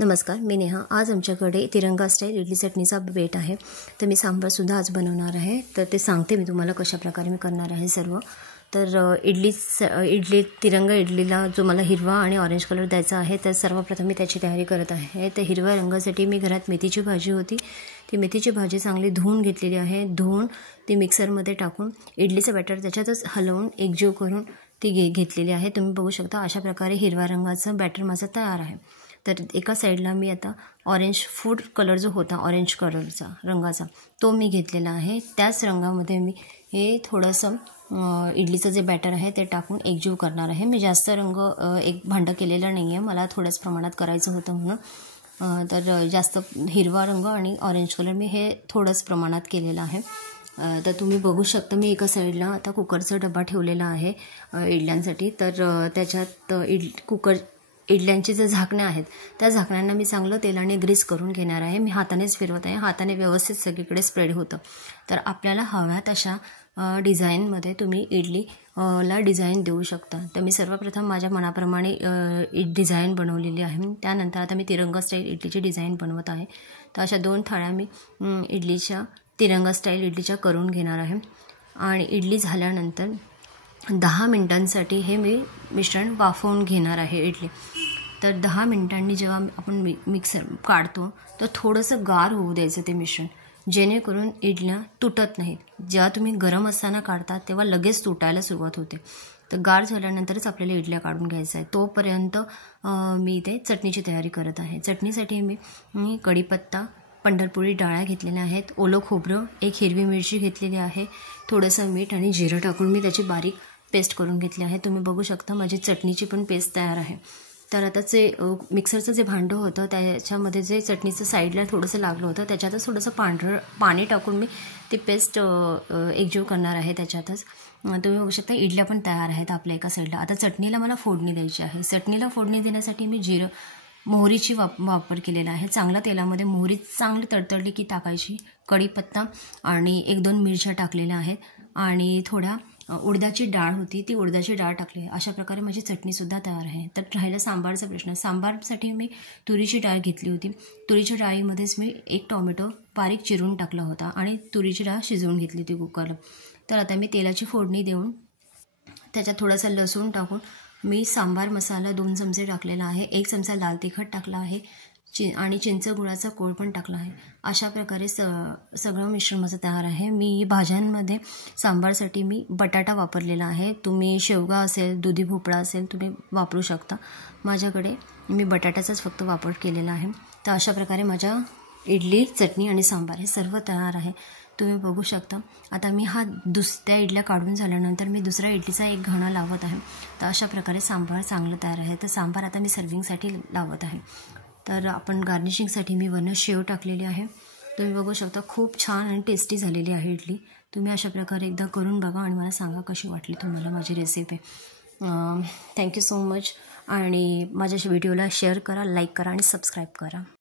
नमस्कार, मी नेहा। आज आमच्याकडे तिरंगा स्टाईल इडली चटणीचा बेट आहे। तर मी सांबारसुद्धा आज बनवणार आहे। तर ते सांगते मी तुम्हाला कशा प्रकारे मी करणार आहे सर्व। तर इडली तिरंगा इडलीला जो मला हिरवा आणि ऑरेंज कलर द्यायचा आहे, तर सर्वप्रथम मी त्याची तयारी करत आहे। तर हिरव्या रंगासाठी मी घरात मेथीची भाजी होती, ती मेथीची भाजी चांगली धुवून घेतलेली आहे। धुवून ती मिक्सरमध्ये टाकून इडलीचं बॅटर त्याच्यातच हलवून एकजीव करून ती घेतलेली आहे। तुम्ही बघू शकता अशा प्रकारे हिरव्या रंगाचं बॅटर माझं तयार आहे। तर एका साईडला मी आता ऑरेंज फूड कलर जो होता ऑरेंज कलरचा रंगाचा तो मी घेतलेला आहे। त्याच रंगामध्ये मी हे थोडंसं इडलीचं जे बॅटर आहे ते टाकून एकजीव करणार आहे। मी जास्त रंग एक भांडं केलेलं नाही आहे, मला थोड्याच प्रमाणात करायचं होतं म्हणून। तर जास्त हिरवा रंग आणि ऑरेंज कलर मी हे थोडंच प्रमाणात केलेलं आहे। तर तुम्ही बघू शकता मी एका साईडला आता कुकरचा डबा ठेवलेला आहे इडल्यांसाठी। तर त्याच्यात इडल्यांचे जे झाकणे आहेत त्या झाकण्यांना मी चांगलं तेलाने ग्रीस करून घेणार आहे। मी हातानेच फिरवत आहे, हाताने व्यवस्थित सगळीकडे स्प्रेड होतं। तर आपल्याला हव्या तशा डिझाईनमध्ये तुम्ही इडलीला डिझाईन देऊ शकता। तर मी सर्वप्रथम माझ्या मनाप्रमाणे डिझाईन बनवलेली आहे। त्यानंतर आता मी तिरंगा स्टाईल इडलीची डिझाईन बनवत आहे। तर अशा 2 थाळ्या मी इडलीच्या तिरंगा स्टाईल इडलीच्या करून घेणार आहे। आणि इडली झाल्यानंतर 10 मिनिटांसाठी हे मी मिश्रण वाफवून घेणार आहे इडली। तर 10 मिनिटांनी जेव्हा आपण मिक्सर काढतो तर थोडंसं गार होऊ द्यायचं ते मिश्रण, जेणेकरून इडल्या तुटत नाहीत। जेव्हा तुम्ही गरम असताना काढता तेव्हा लगेच तुटायला सुरुवात होते। तर गार झाल्यानंतरच आपल्याला इडल्या काढून घ्यायचं आहे। तोपर्यंत मी इथे चटणीची तयारी करत आहे। चटणीसाठी मी कढीपत्ता, पंढरपुरी डाळ्या घेतलेल्या आहेत, ओलं खोबरं, एक हिरवी मिरची घेतलेली आहे, थोडंसं मीठ आणि जिरं टाकून मी त्याची बारीक पेस्ट करून घेतली आहे। तुम्ही बघू शकता माझी चटणीची पण पेस्ट तयार आहे। तर आता मिक्सरचं जे भांडं होतं त्याच्यामध्ये जे चटणीचं साईडला थोडंसं लागलं होतं त्याच्यातच थोडंसं पाणी टाकून मी ती पेस्ट एकजीव करणार आहे त्याच्यातच। तुम्ही बघू शकता इडल्या पण तयार आहेत आपल्या एका साईडला। आता चटणीला मला फोडणी द्यायची आहे। चटणीला फोडणी देण्यासाठी मी मोहरीची वापर केलेला आहे। चांगल्या तेलामध्ये मोहरी चांगली तडतडली की टाकायची, कढीपत्ता आणि 1-2 मिरच्या टाकलेल्या आहेत आणि थोड्या उडदाची डाळ होती ती उडदाची डाळ टाकली। अशा प्रकारे माझी चटणीसुद्धा तयार आहे। तर राहिला सांबारचा प्रश्न। सांबारसाठी मी तुरीची डाळ घेतली होती। तुरीच्या डाळीमध्येच मी 1 टोमॅटो बारीक चिरून टाकला होता आणि तुरीची डाळ शिजवून घेतली होती कुकरला। तर आता मी तेलाची फोडणी देऊन त्याच्यात थोडासा लसूण टाकून मी सांबार मसाला 2 चमचे टाकलेला आहे, 1 चमचा लाल तिखट टाकला आहे आणि चिंच गुळाचा कोळ पण टाकला आहे। अशा प्रकारे सगळं मिश्रण माझं तयार आहे। मी भाज्यांमध्ये सांबारसाठी मी बटाटा वापरलेला आहे। तुम्ही शेवगा असेल, दुधी भोपळा असेल तुम्ही वापरू शकता। माझ्याकडे मी बटाट्याचाच फक्त वापर केलेला आहे। तर अशा प्रकारे माझ्या इडली, चटणी आणि सांबार हे सर्व तयार आहे। तुम्ही बघू शकता। आता मी त्या इडल्या काढून झाल्यानंतर मी दुसऱ्या इडलीचा एक घाणा लावत आहे। तर अशा प्रकारे सांबार चांगलं तयार आहे। तर सांबार आता मी सर्विंगसाठी लावत आहे। तर आपण गार्निशिंगसाठी मी वरनं शेव टाकलेली आहे। तुम्ही बघू शकता खूप छान आणि टेस्टी झालेली आहे इडली। तुम्ही अशा प्रकारे एकदा करून बघा आणि मला सांगा कशी वाटली तुम्हाला माझी रेसिपी। Thank you so much. आणि माझ्या व्हिडिओला शेअर करा, लाईक करा आणि सबस्क्राईब करा।